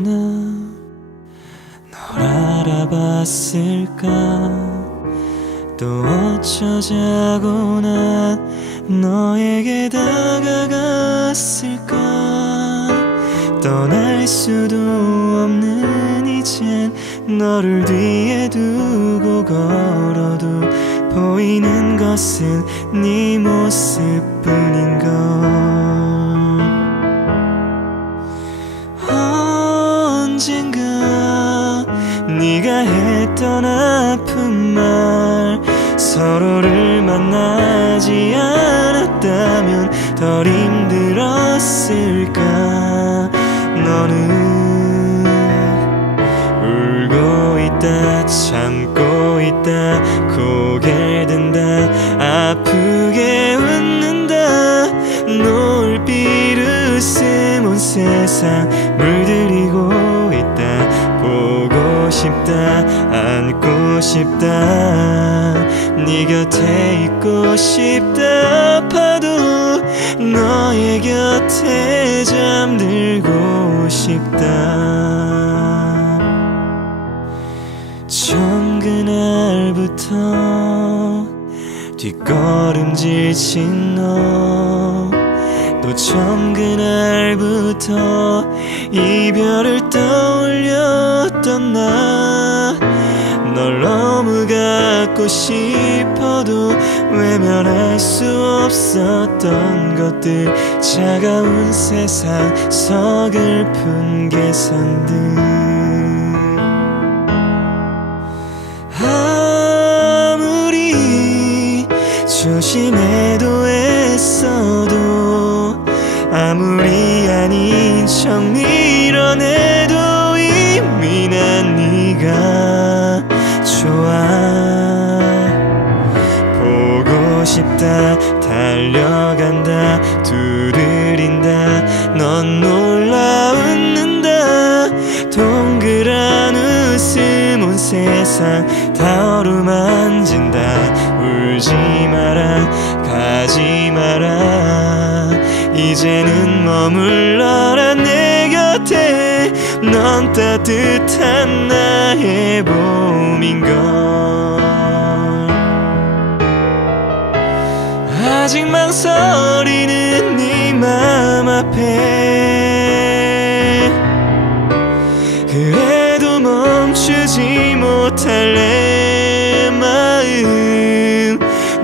난널 알아봤을까? 또 어쩌자고 난 너에게 다가갔을까? 떠날 수도 없는 이젠 너를 뒤에 두고 걸어도 보이는 것은 네 모습뿐인 걸 언젠가 네가 했던 아픈 말 서로를 만나지 않았다면 덜 힘들었을까? 너는 울고 있다 참고 있다 고개를 든다 아프게 웃는다. 노을빛 웃음 온 세상 물들이 싶다. 네 곁에 있고 싶다. 아파도 너의 곁에 잠들고 싶다. 처음 그날부터 뒷걸음질 친너 또 처음 그날부터 이별을 떠올렸던 나 널 너무 갖고 싶어도 외면할 수 없었던 것들 차가운 세상 서글픈 계산들. 아무리 조심해도 애써도 아무리 아닌 척 싶다 달려간다 두드린다. 넌 놀라 웃는다 동그란 웃음 온 세상 다 어루만진다. 울지 마라 가지 마라. 이제는 머물러라 내 곁에. 넌 따뜻한 나의 봄 아직 망설이는 네 맘 앞에. 그래도 멈추지 못할 내 마음.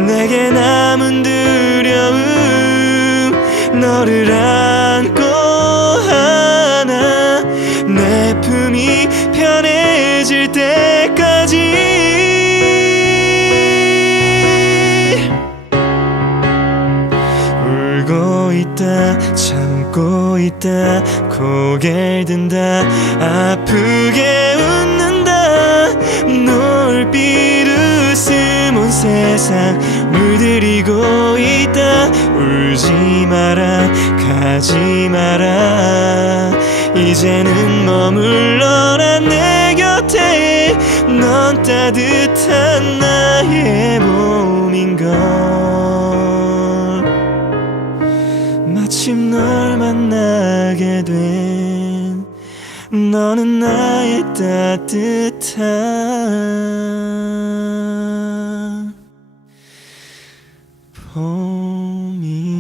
내게 남은 두려움 너를 안 참고 있다. 고개를 든다. 아프게 웃는다. 노을빛 웃음 온 세상 물들이고 있다. 울지 마라. 가지 마라. 이제는 머물러라. 내 곁에 넌 따뜻한 나의 봄인걸 마침 널 만나게 된 너는 나의 따뜻한 봄이다